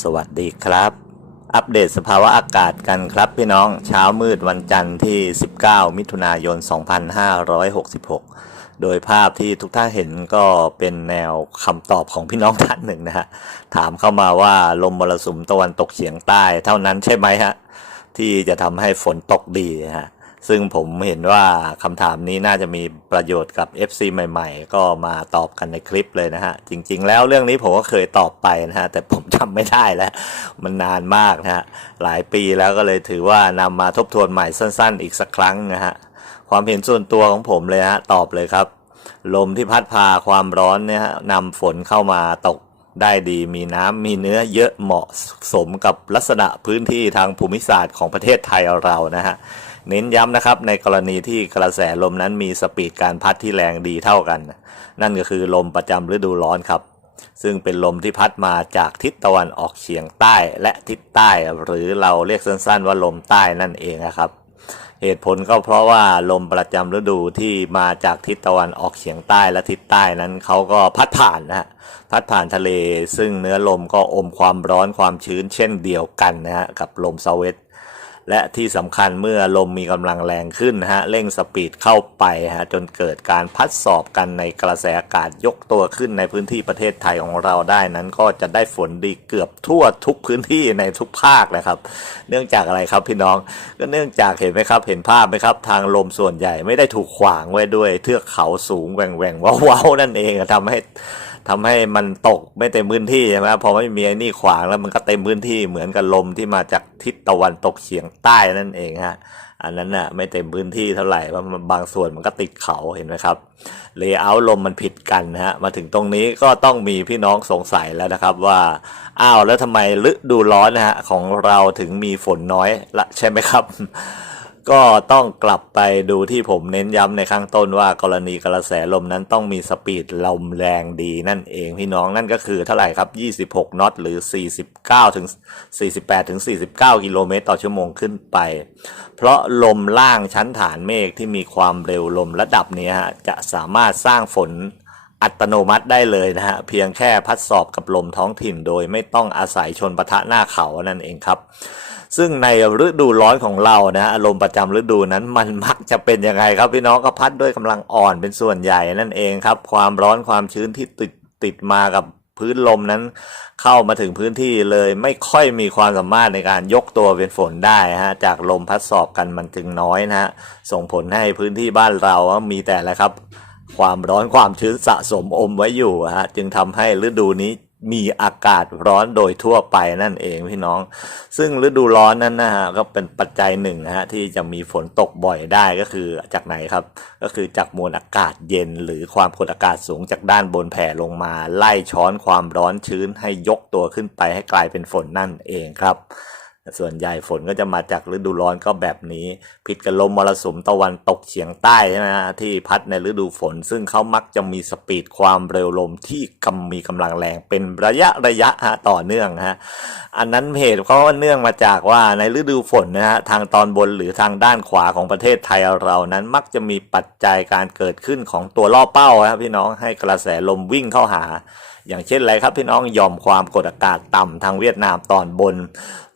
สวัสดีครับ อัปเดตสภาวะอากาศกันครับพี่น้องเช้ามืดวันจันทร์ที่ 19 มิถุนายน 2566 โดยภาพที่ทุกท่านเห็นก็เป็นแนวคำตอบของพี่น้องท่านหนึ่งนะฮะ ถามเข้ามาว่าลมมรสุมตะวันตกเฉียงใต้ เท่านั้นใช่ไหมฮะ ที่จะทำให้ฝนตกดีฮะ ซึ่งผมเห็นว่าคำถามนี้น่าจะมีประโยชน์กับ FC ใหม่ ๆ ก็มาตอบกันในคลิปเลยนะฮะ จริง ๆ แล้วเรื่องนี้ผมก็เคยตอบไปนะฮะ แต่ผมจำไม่ได้แล้ว มันนานมากนะฮะ หลายปีแล้วก็เลยถือว่านำมาทบทวนใหม่สั้น ๆ อีกสักครั้งนะฮะ ความเห็นส่วนตัวของผมเลยฮะ ตอบเลยครับ ลมที่พัดพาความร้อนเนี่ยนำฝนเข้ามาตกได้ดีมีน้ำมีเนื้อเยอะเหมาะสมกับลักษณะพื้นที่ทางภูมิศาสตร์ของประเทศไทยเรานะฮะ เน้นย้ำนะครับในกรณีที่กระแสลมนั้นมีสปีดการพัดที่แรงดีเท่ากัน นั่นก็คือลมประจำฤดูร้อนครับ ซึ่งเป็นลมที่พัดมาจากทิศตะวันออกเฉียงใต้และทิศใต้ หรือเราเรียกสั้นๆว่าลมใต้นั่นเองนะครับ เหตุผลก็เพราะว่าลมประจำฤดูที่มาจากทิศตะวันออกเฉียงใต้และทิศใต้นั้นเขาก็พัดผ่านนะฮะพัดผ่านทะเล ซึ่งเนื้อลมก็อมความร้อนความชื้นเช่นเดียวกันนะฮะกับลมเซาเวต และที่สำคัญเมื่อลมมีกำลังแรงขึ้นนะฮะเร่งสปีดเข้าไปฮะจนเกิดการพัดสอบกันในกระแสอากาศยกตัวขึ้นในพื้นที่ประเทศไทยของเราได้นั้นก็จะได้ฝนดีเกือบทั่วทุกพื้นที่ในทุกภาคเลยครับ เนื่องจากอะไรครับพี่น้องก็เนื่องจากเห็นไหมครับ เห็นภาพไหมครับทางลมส่วนใหญ่ไม่ได้ถูกขวางไว้ด้วยเทือกเขาสูงแหว่งแหว่งว้าวนั่นเองอะทำให้ ทำให้มันตกไม่เต็มพื้นที่ใช่ไหมพอไม่มีไอ้นี่ขวางแล้วมันก็เต็มพื้นที่เหมือนกับลมที่มาจากทิศตะวันตกเฉียงใต้นั่นเองฮะอันนั้นน่ะไม่เต็มพื้นที่เท่าไหร่เพราะมันบางส่วนมันก็ติดเขาเห็นไหมครับเลเยอร์ลมมันผิดกันนะฮะมาถึงตรงนี้ก็ต้องมีพี่น้องสงสัยแล้วนะครับว่าอ้าวแล้วทำไมฤดูร้อนนะฮะของเราถึงมีฝนน้อยละใช่ไหมครับ ก็ต้องกลับไปดูที่ผมเน้นย้ำในข้างต้นว่ากรณีกระแสลมนั้นต้องมีสปีดลมแรงดีนั่นเองพี่น้องนั่นก็คือเท่าไหร่ครับ 26นอตหรือ 49ถึง48ถึง49 กิโลเมตรต่อชั่วโมงขึ้นไป เพราะลมล่างชั้นฐานเมฆที่มีความเร็วลมระดับนี้จะสามารถสร้างฝนอัตโนมัติได้เลยนะฮะ เพียงแค่พัดสอบกับลมท้องถิ่นโดยไม่ต้องอาศัยชนปะทะหน้าเขานั่นเองครับ ซึ่งในฤดูร้อนของเรานะอารมณ์ประจำฤดูนั้นมันมักจะเป็นยังไงครับพี่น้องก็พัดด้วยกำลังอ่อนเป็นส่วนใหญ่นั่นเองครับ ความร้อนความชื้นที่ติดติดมากับพื้นลมนั้นเข้ามาถึงพื้นที่เลยไม่ค่อยมีความสามารถในการยกตัวเป็นฝนได้ฮะจากลมพัดสอบกันมันจึงน้อยนะฮะส่งผลให้พื้นที่บ้านเรามีแต่ละครับ ความร้อนความชื้นสะสมอมไว้อยู่ฮะจึงทำให้ฤดูนี้ มีอากาศร้อนโดยทั่วไปนั่นเองพี่น้อง ซึ่งฤดูร้อนนั้นนะฮะก็เป็นปัจจัยหนึ่งฮะที่จะมีฝนตกบ่อยได้ก็คือจากไหนครับ ก็คือจากมวลอากาศเย็น หรือความกดอากาศสูงจากด้านบนแผ่ลงมา ไล่ช้อนความร้อนชื้นให้ยกตัวขึ้นไปให้กลายเป็นฝนนั่นเองครับ ส่วนใหญ่ฝนก็จะมาจากฤดูร้อนก็แบบนี้ผิดกับลมมรสุมตะวันตกเฉียงใต้ใช่ไหมฮะที่พัดในฤดูฝน ซึ่งเขามักจะมีสปีดความเร็วลมที่กำมีกำลังแรงเป็นระยะระยะฮะต่อเนื่องฮะอันนั้นเหตุเพราะว่าเนื่องมาจากว่าในฤดูฝนนะฮะทางตอนบนหรือทางด้านขวาของประเทศไทยเรานั้นมักจะมีปัจจัยการเกิดขึ้นของตัวล่อเป้าครับพี่น้องให้กระแสลมวิ่งเข้าหาอย่างเช่นอะไรครับพี่น้องยอมความกดอากาศต่ำทางเวียดนามตอนบน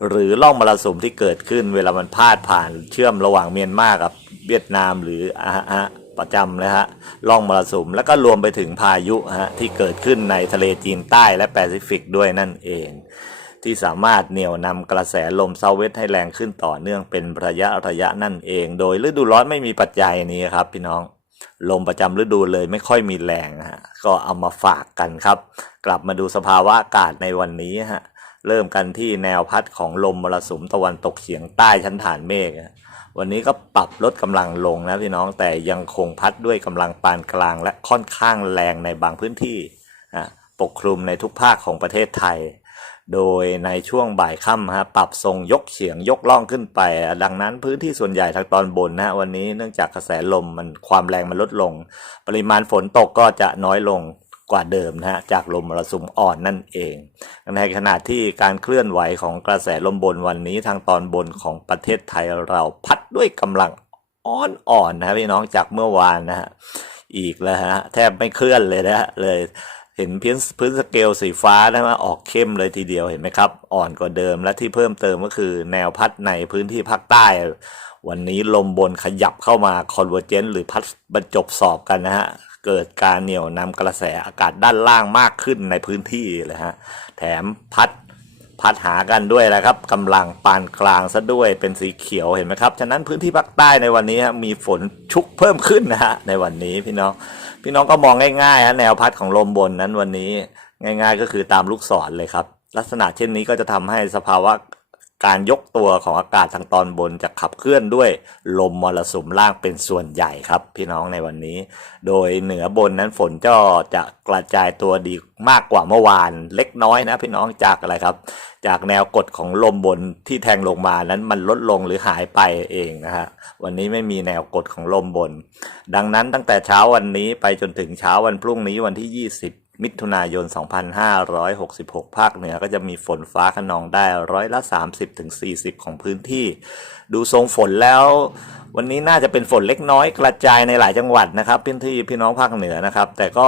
หรือล่องมรสุมที่เกิดขึ้น เวลามันพาดผ่านเชื่อมระหว่างเมียนมากับเวียดนามหรืออ่าฮะประจำเลยฮะล่องมรสุมแล้วก็รวมไปถึงพายุฮะที่เกิดขึ้นในทะเลจีนใต้และแปซิฟิกด้วยนั่นเอง ที่สามารถเหนี่ยวนำกระแสลมเซาเวสให้แรงขึ้นต่อเนื่องเป็นระยะระยะนั่นเอง โดยฤดูร้อนไม่มีปัจจัยนี้ครับพี่น้องลมประจำฤดูเลยไม่ค่อยมีแรงฮะก็เอามาฝากกันครับ กลับมาดูสภาวะอากาศในวันนี้ฮะ เริ่มกันที่แนวพัดของลมมรสุมตะวันตกเฉียงใต้ชั้นฐานเมฆวันนี้ก็ปรับลดกำลังลงนะพี่น้องแต่ยังคงพัดด้วยกำลังปานกลางและค่อนข้างแรงในบางพื้นที่ปกคลุมในทุกภาคของประเทศไทย โดยในช่วงบ่ายค่ำฮะปรับทรงยกเฉียงยกล่องขึ้นไป ดังนั้นพื้นที่ส่วนใหญ่ทางตอนบนนะฮะวันนี้เนื่องจากกระแสลมมันความแรงมันลดลง ปริมาณฝนตกก็จะน้อยลง กว่าเดิมนะฮะจากลมมรสุมอ่อนนั่นเอง ในขณะที่การเคลื่อนไหวของกระแสลมบนวันนี้ทางตอนบนของประเทศไทยเราพัดด้วยกำลังอ่อนๆนะพี่น้องจากเมื่อวานนะฮะอีกแล้วฮะแทบไม่เคลื่อนเลยนะฮะเลยเห็นพื้นพื้นสเกลสีฟ้านะว่าออกเข้มเลยทีเดียวเห็นไหมครับ อ่อนกว่าเดิมและที่เพิ่มเติมก็คือแนวพัดในพื้นที่ภาคใต้ วันนี้ลมบนขยับเข้ามาคอนเวอร์เจนต์หรือพัดบรรจบสอบกันนะฮะ เกิดการเหนี่ยวนำกระแสอากาศด้านล่างมากขึ้นในพื้นที่เลยฮะแถมพัดพัดหากันด้วยนะครับกำลังปานกลางซะด้วยเป็นสีเขียวเห็นไหมครับ ฉะนั้นพื้นที่ภาคใต้ในวันนี้มีฝนชุกเพิ่มขึ้นนะฮะในวันนี้พี่น้อง พี่น้องก็มองง่ายๆฮะแนวพัดของลมบนนั้นวันนี้ ง่าย ๆ ก็คือตามลูกศรเลยครับ ลักษณะเช่นนี้ก็จะทำให้สภาวะ การยกตัวของอากาศทางตอนบนจะขับเคลื่อนด้วยลมมรสุมล่างเป็นส่วนใหญ่ครับ พี่น้องในวันนี้ โดยเหนือบนนั้นฝนก็จะกระจายตัวดีมากกว่าเมื่อวานเล็กน้อยนะพี่น้องจากอะไรครับ จากแนวกดของลมบนที่แทงลงมานั้นมันลดลงหรือหายไปเองนะฮะวันนี้ไม่มีแนวกดของลมบน ดังนั้นตั้งแต่เช้าวันนี้ไปจนถึงเช้าวันพรุ่งนี้วันที่ 20 มิถุนายน 2566 ภาคเหนือก็จะมีฝนฟ้าขนองได้ร้อยละ 30ถึง40 ของพื้นที่ ดูทรงฝนแล้ว วันนี้น่าจะเป็นฝนเล็กน้อยกระจายในหลายจังหวัดนะครับพื้นที่พี่น้องภาคเหนือนะครับ แต่ก็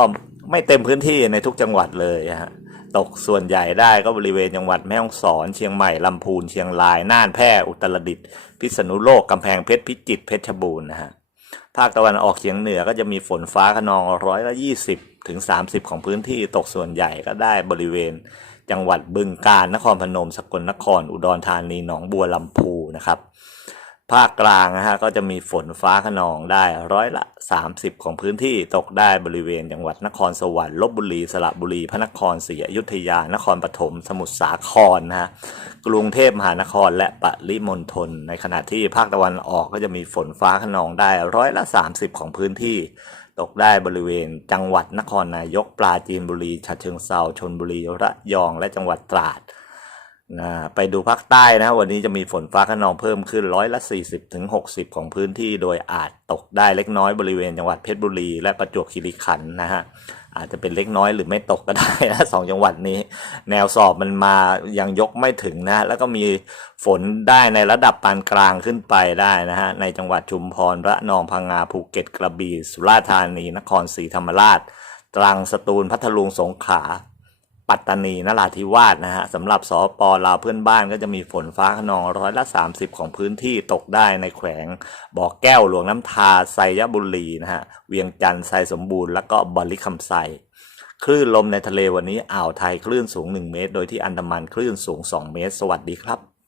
ไม่เต็มพื้นที่ในทุกจังหวัดเลยฮะตกส่วนใหญ่ได้ก็บริเวณจังหวัดแม่ฮ่องสอน เชียงใหม่ ลำพูน เชียงราย น่าน แพร่ อุตรดิตถ์ พิษณุโลก กำแพงเพชร พิจิตร เพชรบูรณ์นะฮะ ภาคตะวันออกเฉียงเหนือก็จะมีฝนฟ้าขนองร้อยละยี่สิบ ถึงสามสิบของพื้นที่ตกส่วนใหญ่ก็ได้บริเวณ จังหวัดบึงกาฬนครพนม สกลนคร อุดรธานีหนองบัวลำพูนะครับ ภาคกลางนะฮะก็จะมีฝนฟ้าขนองได้ร้อยละ 30 ของพื้นที่ตกได้บริเวณ จังหวัดนครสวรรค์ลบบุรีสระบุรีพระนครศรีอยุธยา นครปฐมสมุทรสาครนะฮะกรุงเทพมหานครและปริมณฑลในขณะที่ภาคตะวันออกก็จะมีฝนฟ้าขนองได้ร้อยละ 30 ของพื้นที่ ตกได้บริเวณ จังหวัดนครนายกปราจีนบุรีฉะเชิงเซาชนบุรีระยองและจังหวัดตราด นะไปดูภาคใต้นะวันนี้จะมีฝนฟ้าขนองเพิ่มขึ้นร้อยละ 40ถึง60ของพื้นที่โดยอาจตกได้เล็กน้อยบริเวณจังหวัดเพชรบุรีและประจวบคีรีขันธ์นะฮะอาจจะเป็นเล็กน้อยหรือไม่ตกก็ได้นะสองจังหวัดนี้ แนวสอบมันมายังยกไม่ถึงนะ แล้วก็มีฝนได้ในระดับปานกลางขึ้นไปได้นะฮะในจังหวัดชุมพรระนองพังงาภูเก็ตกระบี่สุราษฎร์ธานี นครศรีธรรมราช ตรังสตูลพัทลุงสงขลา ปัตตานีนราธิวาสนะฮะสำหรับสปลาวเพื่อนบ้านก็จะมีฝนฟ้าขนองร้อยละ 30 ของพื้นที่ตกได้ในแขวงบ่อแก้วหลวงน้ำทาไซยบุรีนะฮะเวียงจันทร์ไซสมบูรณ์แล้วก็บริคำไซคลื่นลมในทะเลวันนี้อ่าวไทยคลื่นสูง 1 เมตร โดยที่อันดามันคลื่นสูง 2 เมตร สวัสดีครับ